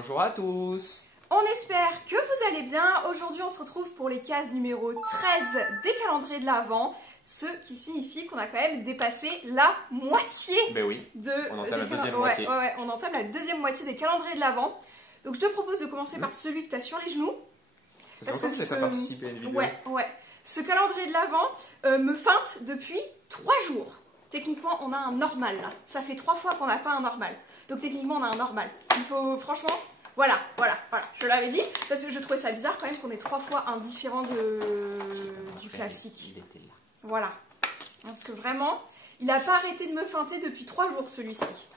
Bonjour à tous. On espère que vous allez bien. Aujourd'hui on se retrouve pour les cases numéro 13 des calendriers de l'Avent. Ce qui signifie qu'on a quand même dépassé la moitié. Ben oui, on entame la deuxième moitié. Ouais, on entame la deuxième moitié des calendriers de l'Avent. Donc je te propose de commencer par celui que tu as sur les genoux. Ça fait longtemps que tu n'as pas participé à une vidéo. Ouais. Ce calendrier de l'Avent me feinte depuis 3 jours. Techniquement on a un normal là. Ça fait 3 fois qu'on n'a pas un normal. Donc techniquement on a un normal. Il faut franchement... Voilà, je l'avais dit, parce que je trouvais ça bizarre quand même qu'on ait 3 fois un différent du classique. Il était là. Voilà, parce que vraiment, il n'a pas arrêté de me feinter depuis 3 jours celui-ci.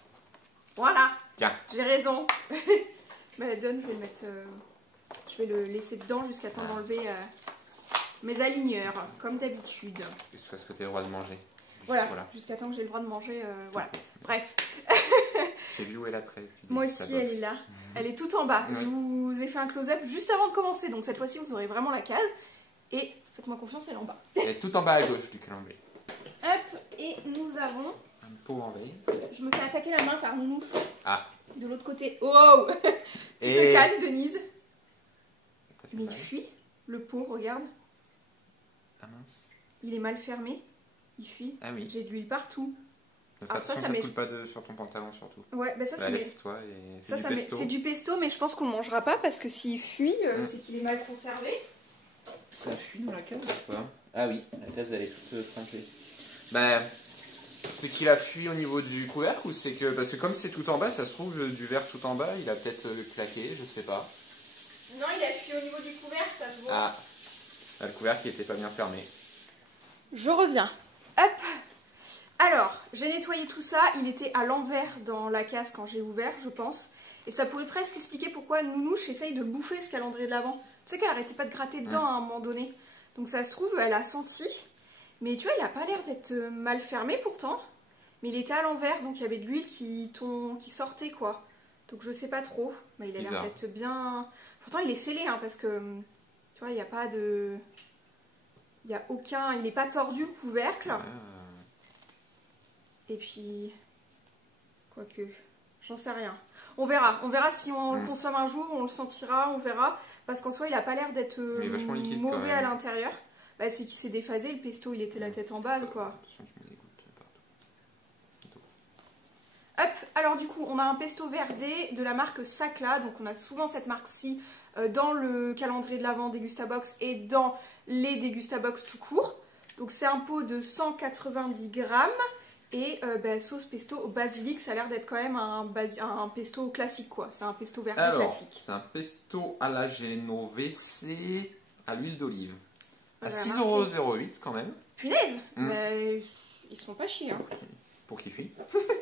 Voilà, tiens, j'ai raison. Mais donne, je vais le mettre, je vais le laisser dedans jusqu'à temps d'enlever mes aligneurs, comme d'habitude. Jusqu'à ce que tu aies le droit de manger. Voilà. Jusqu'à temps que j'ai le droit de manger, voilà. Bref. J'ai vu où est la 13. Moi aussi, elle est là. Elle est tout en bas. Ouais. Je vous ai fait un close-up juste avant de commencer. Donc cette fois-ci, vous aurez vraiment la case. Et faites-moi confiance, elle est en bas. Elle est tout en bas à gauche du calendrier. Hop, et nous avons... un pot en veille. Je me fais attaquer la main par Nounou. Ah. De l'autre côté. Oh. Tu te calmes, Denise. Mais il fuit. Le pot, regarde. Ah mince. Il est mal fermé. Il fuit. Ah oui. J'ai de l'huile partout. Alors ça ne coule pas sur ton pantalon surtout. Ouais, bah ça c'est c'est du pesto, mais je pense qu'on ne mangera pas parce que s'il fuit, c'est qu'il est mal conservé. Ça fuit dans la case ou pas? Ah oui, la case elle est toute trempée. Bah, c'est qu'il a fui au niveau du couvercle ou c'est que... Parce que comme c'est tout en bas, ça se trouve du verre tout en bas, il a peut-être claqué, je sais pas. Non, il a fui au niveau du couvercle, ça se voit. Ah, le couvercle il était pas bien fermé. Je reviens. Hop. Alors, j'ai nettoyé tout ça, il était à l'envers dans la case quand j'ai ouvert, je pense. Et ça pourrait presque expliquer pourquoi Nounouche essaye de bouffer ce calendrier de l'Avent. Tu sais qu'elle arrêtait pas de gratter dedans à un moment donné. Donc ça se trouve, elle a senti. Mais tu vois, il a pas l'air d'être mal fermé pourtant. Mais il était à l'envers, donc il y avait de l'huile qui sortait quoi. Donc je sais pas trop. Mais il a l'air d'être bien... Pourtant il est scellé, hein, parce que... Tu vois, il n'y a pas de... Il n'y a aucun... Il n'est pas tordu le couvercle. Et puis, quoique, j'en sais rien. On verra si on le consomme un jour, on le sentira, on verra. Parce qu'en soi, il n'a pas l'air d'être mauvais à l'intérieur. Bah, c'est qu'il s'est déphasé, le pesto, il était la tête en bas, quoi. Attention, je mets des gouttes partout. Hop, alors du coup, on a un pesto verdé de la marque Sacla. Donc on a souvent cette marque-ci dans le calendrier de l'Avent Dégustabox et dans les Dégustabox tout court. Donc c'est un pot de 190 grammes. Et sauce pesto au basilic, ça a l'air d'être quand même un pesto classique quoi. C'est un pesto verdé classique. C'est un pesto à la genovese à l'huile d'olive. À 6,08 € quand même. Punaise. Mais ils se font pas chier. Hein. Pour kiffer.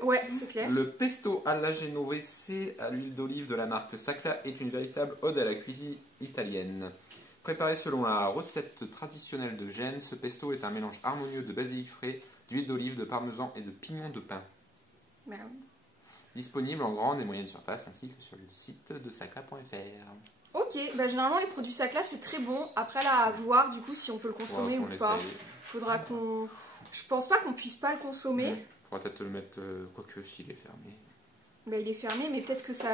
Ouais, c'est clair. Le pesto à la genovese à l'huile d'olive de la marque Sacla est une véritable ode à la cuisine italienne. Préparé selon la recette traditionnelle de Gênes, ce pesto est un mélange harmonieux de basilic frais, d'huile d'olive, de parmesan et de pignon de pin. Merde. Disponible en grande et moyenne surface ainsi que sur le site de sacla.fr. Ok, généralement les produits Sacla c'est très bon. Après là à voir du coup si on peut le consommer ou pas. Faudra qu'on... Je pense pas qu'on puisse pas le consommer. Faudra peut-être le mettre, quoique s'il est fermé. Il est fermé mais peut-être que ça...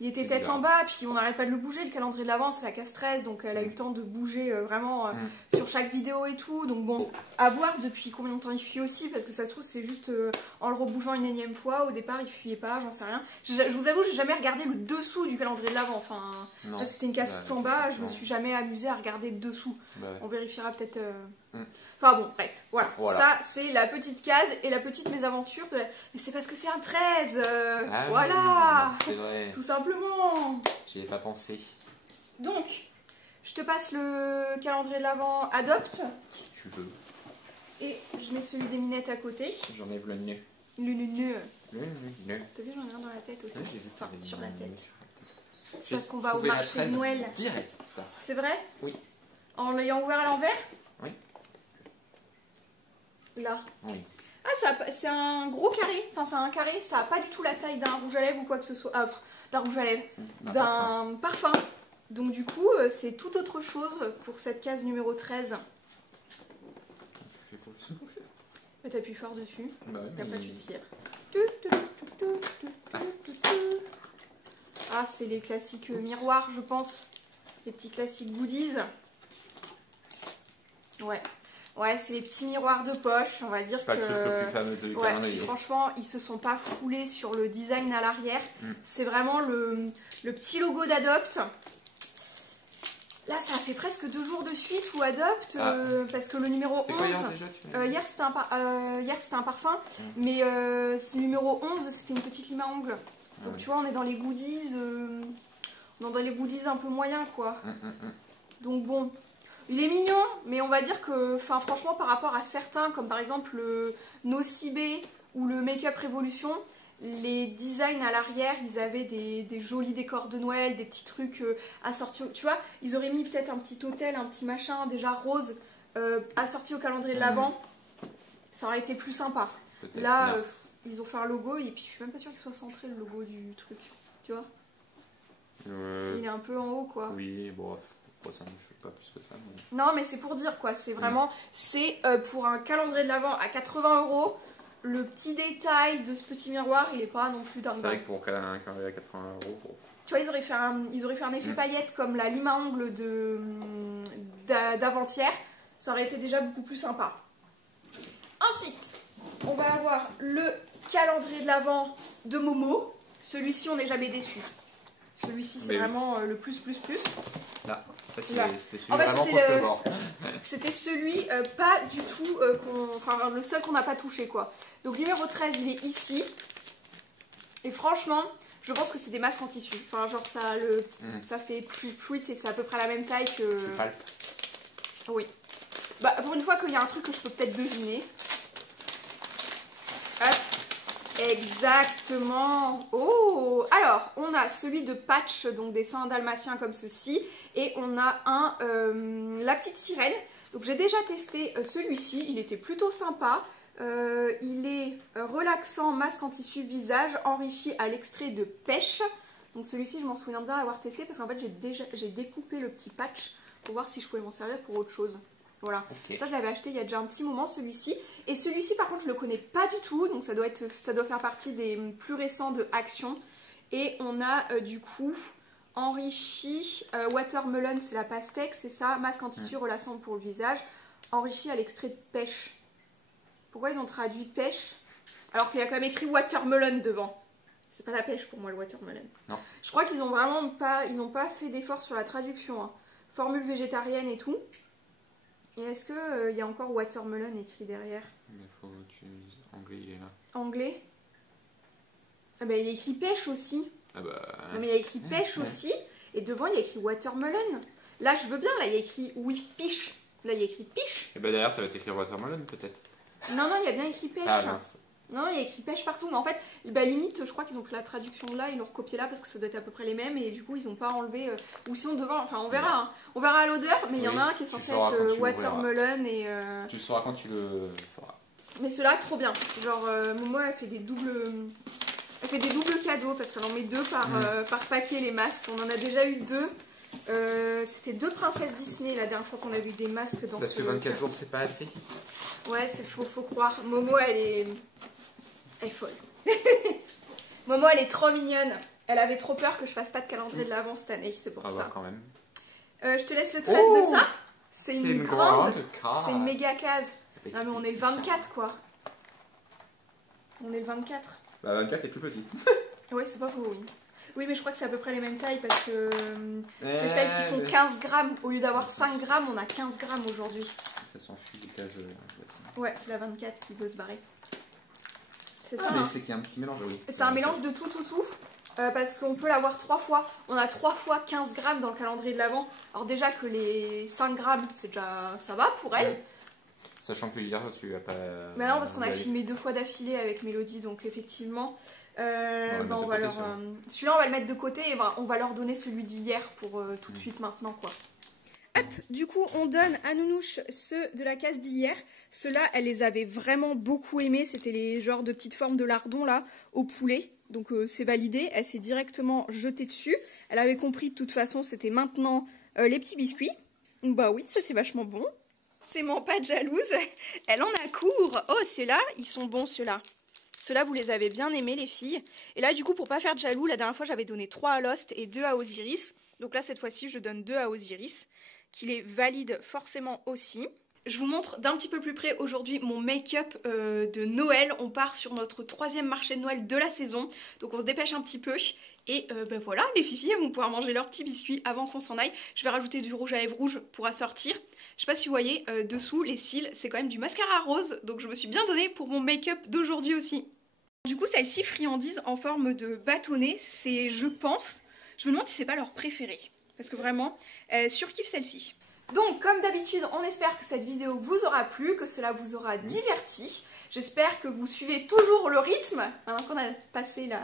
Il était tête en bas, puis on n'arrête pas de le bouger, le calendrier de l'Avent, c'est la case 13, donc elle a eu le temps de bouger vraiment sur chaque vidéo et tout. Donc bon, à voir depuis combien de temps il fuit aussi, parce que ça se trouve c'est juste en le rebougeant une énième fois, au départ il fuyait pas, j'en sais rien. Je vous avoue, j'ai jamais regardé le dessous du calendrier de l'Avent, enfin, ça c'était une case tout en bas, je me suis jamais amusée à regarder le dessous. On vérifiera peut-être... Enfin bon, bref, voilà. Ça c'est la petite case et la petite mésaventure de la... Mais c'est parce que c'est un 13 voilà, c'est vrai. tout simplement. J'y ai pas pensé. Donc, je te passe le calendrier de l'Avent Adopte. Si tu veux. Et je mets celui des minettes à côté. J'enlève le nœud. Le nœud. T'as vu, j'en ai un dans la tête aussi. J'ai vu sur la tête. C'est parce qu'on va au marché de Noël. Direct. C'est vrai? Oui. En l'ayant ouvert à l'envers? Oui. Là. Oui. Ah, c'est un gros carré. Enfin, c'est un carré. Ça n'a pas du tout la taille d'un rouge à lèvres ou quoi que ce soit. Ah, d'un rouge à lèvres. D'un parfum. Donc, du coup, c'est tout autre chose pour cette case numéro 13. Mais t'appuies fort dessus. Et après, tu tires. Ah, c'est les classiques miroirs, je pense. Les petits classiques goodies. Ouais. Ouais, c'est les petits miroirs de poche, on va dire. C'est pas le truc le plus fameux du calendrier. Franchement, ils se sont pas foulés sur le design à l'arrière. C'est vraiment le petit logo d'Adopt. Là, ça fait presque 2 jours de suite où Adopt, parce que le numéro 11... Quoi hier déjà, hier, c'était un parfum, mais ce numéro 11, c'était une petite lime à ongles. Donc tu vois, on est dans les goodies, un peu moyens, quoi. Donc bon... Il est mignon, mais on va dire que, franchement, par rapport à certains, comme par exemple le Nocibé ou le Make-up Révolution, les designs à l'arrière, ils avaient des jolis décors de Noël, des petits trucs assortis. Tu vois, ils auraient mis peut-être un petit hôtel, un petit machin déjà rose assorti au calendrier de l'Avent. Ça aurait été plus sympa. Là, ils ont fait un logo et puis je suis même pas sûre qu'il soit centré le logo du truc. Tu vois, il est un peu en haut, quoi. Oui, bon. Ça ne me choque pas plus que ça. Mais... Non, mais c'est pour dire quoi, c'est vraiment, c'est pour un calendrier de l'Avent à 80 €, le petit détail de ce petit miroir, il est pas non plus dingue. C'est vrai que pour un calendrier à 80 €. Tu vois, ils auraient fait un effet paillette comme la lime à ongles d'avant-hier, ça aurait été déjà beaucoup plus sympa. Ensuite, on va avoir le calendrier de l'Avent de Momo. Celui-ci, on n'est jamais déçu. Celui-ci, c'est vraiment le plus. Là, en fait, c'était celui en fait, vraiment contre le bord. C'était celui pas du tout, le seul qu'on n'a pas touché, quoi. Donc, numéro 13, il est ici. Et franchement, je pense que c'est des masques en tissu. Enfin, genre, ça fait pluit et c'est à peu près la même taille que... Je palpe. Oui. Bah, pour une fois qu'il y a un truc que je peux peut-être deviner. Hop. Exactement. Oh, alors on a celui de Patch, donc des 100 dalmatiens comme ceci, et on a la petite sirène. Donc j'ai déjà testé celui-ci, il était plutôt sympa. Il est relaxant, masque en tissu visage, enrichi à l'extrait de pêche. Donc celui-ci, je m'en souviens bien l'avoir testé parce qu'en fait j'ai découpé le petit patch pour voir si je pouvais m'en servir pour autre chose. Voilà, ça je l'avais acheté il y a déjà un petit moment, celui-ci. Et celui-ci par contre je le connais pas du tout, donc ça doit faire partie des plus récents de Action. Et on a du coup enrichi, watermelon c'est la pastèque, c'est ça, masque en tissu relaxant pour le visage, enrichi à l'extrait de pêche. Pourquoi ils ont traduit pêche alors qu'il y a quand même écrit watermelon devant? C'est pas la pêche pour moi le watermelon. Non. Je crois qu'ils ont vraiment pas, fait d'effort sur la traduction. Hein. Formule végétarienne et tout. Et est-ce qu'il y a encore watermelon écrit derrière? Il faut que tu dises anglais, il est là. Anglais? Ah bah il y a écrit pêche aussi. Ah bah... Non mais il y a écrit pêche aussi. Et devant il y a écrit watermelon. Là je veux bien, là il y a écrit oui piche. Là il y a écrit piche. Et bah derrière ça va être écrit watermelon peut-être. Non, il y a bien écrit pêche. Ah mince. Non, il y a écrit pêche partout. Mais en fait, bah, limite, je crois qu'ils ont pris la traduction de là, ils l'ont recopié là parce que ça doit être à peu près les mêmes. Et du coup, ils n'ont pas enlevé. Ou sinon, devant, enfin, on verra. Hein. On verra à l'odeur, mais il y en a un qui est censé être watermelon. Et, tu le sauras quand tu le feras. Mais ceux-là, trop bien. Genre, Momo, elle fait des doubles. Elle fait des doubles cadeaux parce qu'elle en met 2 par paquet, les masques. On en a déjà eu 2. C'était 2 princesses Disney la dernière fois qu'on a vu des masques dans parce que 24 jours, c'est pas assez. Ouais, faut croire. Momo, elle est folle. Momo, elle est trop mignonne. Elle avait trop peur que je fasse pas de calendrier de l'Avent cette année, c'est pour ça. Bah, quand même. Je te laisse le 13 de ça. C'est une grande case. C'est une méga case. Non mais on est le 24 quoi. On est le 24. Bah 24 est plus petite. Oui, c'est pas faux, oui. Oui, mais je crois que c'est à peu près les mêmes tailles parce que c'est celles qui font 15 grammes. Au lieu d'avoir 5 grammes, on a 15 grammes aujourd'hui. Ça s'enfuit des cases. Ouais, c'est la 24 qui veut se barrer. C'est ça. Mais c'est qu'il y a un petit mélange, oui. C'est un mélange de tout. Parce qu'on peut l'avoir 3 fois. On a 3 fois 15 grammes dans le calendrier de l'Avent. Alors déjà que les 5 grammes, c'est déjà... ça va pour elle. Sachant que hier, tu as pas... Mais non, parce qu'on a filmé 2 fois d'affilée avec Mélodie, donc effectivement... Celui-là, on va le mettre de côté et on va leur donner celui d'hier pour tout de suite maintenant, quoi. Hop, du coup, on donne à Nounouche ceux de la case d'hier. Ceux-là, elle les avait vraiment beaucoup aimés. C'était les genres de petites formes de lardons, là, au poulet. Donc, c'est validé. Elle s'est directement jetée dessus. Elle avait compris, de toute façon, c'était maintenant les petits biscuits. Bah oui, ça, c'est vachement bon. C'est mon pas de jalouse. Elle en a court. Oh, ceux-là, ils sont bons, ceux-là. Ceux-là, vous les avez bien aimés, les filles. Et là, du coup, pour pas faire de jaloux, la dernière fois, j'avais donné 3 à Lost et 2 à Osiris. Donc là, cette fois-ci, je donne 2 à Osiris, qui les valide forcément aussi. Je vous montre d'un petit peu plus près aujourd'hui mon make-up de Noël. On part sur notre 3e marché de Noël de la saison. Donc on se dépêche un petit peu. Et ben voilà, les filles vont pouvoir manger leurs petits biscuits avant qu'on s'en aille. Je vais rajouter du rouge à lèvres rouge pour assortir. Je sais pas si vous voyez, dessous, les cils, c'est quand même du mascara rose. Donc je me suis bien donnée pour mon make-up d'aujourd'hui aussi. Du coup, celle-ci, friandise en forme de bâtonnet, c'est, je pense, je me demande si c'est pas leur préféré. Parce que vraiment, surkiffe celle-ci. Donc, comme d'habitude, on espère que cette vidéo vous aura plu, que cela vous aura diverti. J'espère que vous suivez toujours le rythme, maintenant qu'on a passé la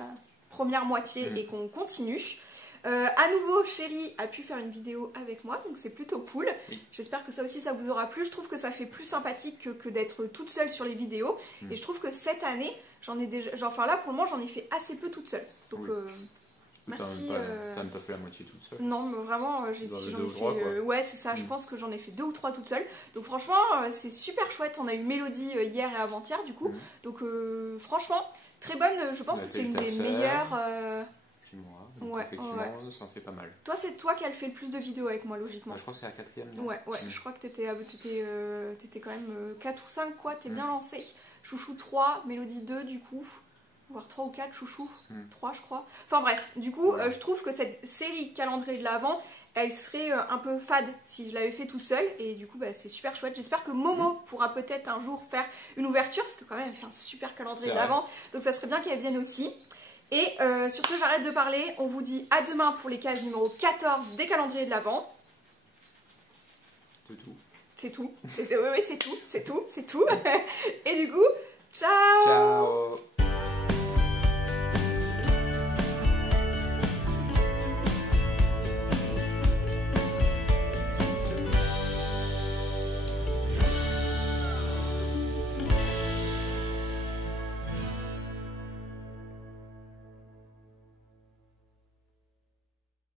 première moitié et qu'on continue. À nouveau, Chérie a pu faire une vidéo avec moi, donc c'est plutôt cool. J'espère que ça aussi, ça vous aura plu. Je trouve que ça fait plus sympathique que d'être toute seule sur les vidéos. Et je trouve que cette année, j'en ai déjà... Enfin là, pour le moment, j'en ai fait assez peu toute seule. Donc... merci. T'as même pas fait la moitié toute seule. Non, mais vraiment, ouais, c'est ça. Je pense que j'en ai fait 2 ou 3 toute seule. Donc franchement, c'est super chouette. On a eu Mélodie hier et avant-hier, du coup. Donc franchement, très bonne. Je pense que c'est une des meilleures. Puis moi, donc effectivement, ça en fait pas mal. Toi, c'est toi qui as fait le plus de vidéos avec moi, logiquement. Je crois que c'est la 4e. Ouais, je crois que t'étais quand même 4 ou 5, quoi. T'es bien lancé. Chouchou 3, Mélodie 2, du coup. Voire 3 ou 4 chouchous, 3 je crois. Enfin bref, du coup, je trouve que cette série calendrier de l'Avent, elle serait un peu fade si je l'avais fait toute seule. Et du coup, c'est super chouette. J'espère que Momo pourra peut-être un jour faire une ouverture, parce que quand même, elle fait un super calendrier de l'Avent. Donc ça serait bien qu'elle vienne aussi. Et sur ce, j'arrête de parler. On vous dit à demain pour les cases numéro 14 des calendriers de l'Avent. C'est tout. C'est tout. Oui, c'est tout. Et du coup, ciao. Ciao.